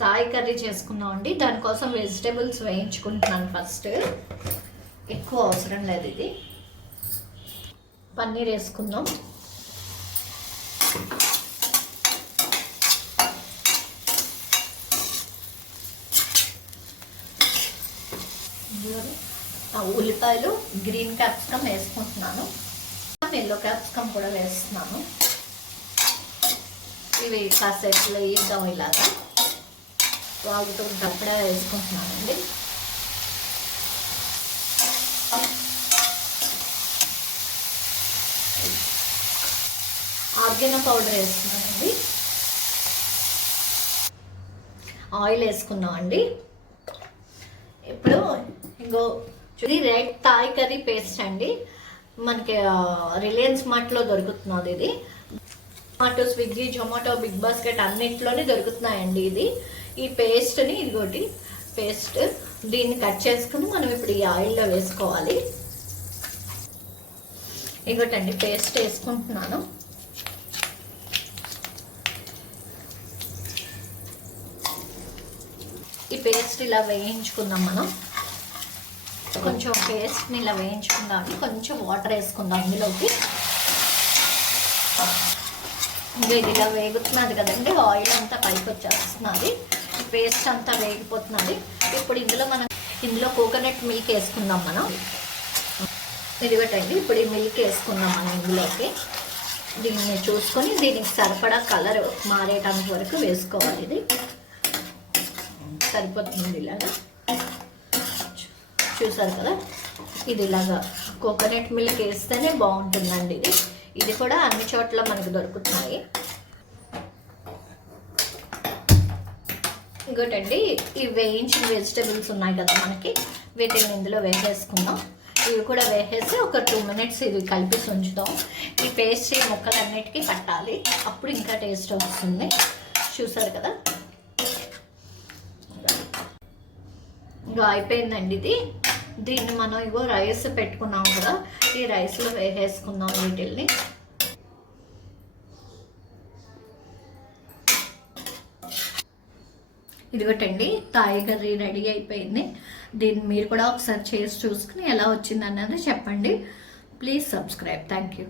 Thai curry చేసుకుందాం అండి. దానికోసం వెజిటేబుల్స్ వేయించుకుంటున్నాను. ఫస్ట్ ఎక్కువ అవసరం లేదు. ఇది పన్నీర్ వేసుకుందాం. ఉల్లిపాయలు, గ్రీన్ క్యాప్సికమ్ వేసుకుంటున్నాను. ఎల్లో క్యాప్సికమ్ కూడా వేస్తున్నాను. ఇవి కాసేపు వేద్దాం. ఇలాగా వాగుతుంటప్పుడే వేసుకుంటున్నానండి. ఆర్గానో పౌడర్ వేస్తున్నానండి. ఆయిల్ వేసుకున్నామండి. ఇప్పుడు ఇంకో ఇది రెడ్ థాయ్ కర్రీ పేస్ట్ అండి. మనకి రిలయన్స్ మార్ట్లో దొరుకుతున్నది. ఇది జొమాటో, స్విగ్గీ, జొమాటో, బిగ్ బాస్కెట్ అన్నింటిలోనే దొరుకుతున్నాయండి. ఈ పేస్ట్ని, ఇదిగోటి పేస్ట్, దీన్ని కట్ చేసుకుని మనం ఇప్పుడు ఈ ఆయిల్లో వేసుకోవాలి. ఇదిగోటండి పేస్ట్ వేసుకుంటున్నాను. ఈ పేస్ట్ ఇలా వేయించుకుందాం. మనం కొంచెం పేస్ట్ని ఇలా వేయించుకుందాం. కొంచెం వాటర్ వేసుకుందాం ఇందులోకి. ఇంకా ఇది ఇలా వేగుతున్నది కదండి. ఆయిల్ అంతా పైకి వచ్చేస్తున్నది. పేస్ట్ అంతా వేగిపోతున్నది. ఇప్పుడు ఇందులో కోకోనట్ మిల్క్ వేసుకుందాం మనం. ఇదిగోటండి ఇప్పుడు ఈ మిల్క్ వేసుకుందాం మనం ఇందులోకి. దీన్ని చూసుకొని దీనికి సరిపడా కలర్ మారేటంత వరకు వేసుకోవాలి. ఇది సరిపోతుంది. ఇలాగా చూసారు కదా. ఇది ఇలాగా కోకోనట్ మిల్క్ వేస్తేనే బాగుంటుందండి. ఇది కూడా అన్ని చోట్ల మనకు దొరుకుతున్నాయి. ఇంకోటండి ఈ వేయించిన వెజిటబుల్స్ ఉన్నాయి కదా మనకి, వీటిని ఇందులో వేసేసుకుందాం. ఇవి కూడా వేసేసి ఒక 2 minutes ఇది కలిపి ఉంచుదాం. ఈ పేస్ట్ ఈ ముక్కలన్నిటికీ పట్టాలి. అప్పుడు ఇంకా టేస్ట్ వస్తుంది. చూసారు కదా. ఇంకా అయిపోయిందండి. దీన్ని మనం ఇగో రైస్ పెట్టుకున్నాం కదా, ఈ రైస్లో వేసేసుకుందాం వీటిల్ని. ఇదిగోటండి థాయ్ కర్రీ రెడీ అయిపోయింది. దీన్ని మీరు కూడా ఒకసారి చేసి చూసుకుని ఎలా వచ్చింది అన్నది చెప్పండి. Please subscribe. Thank you.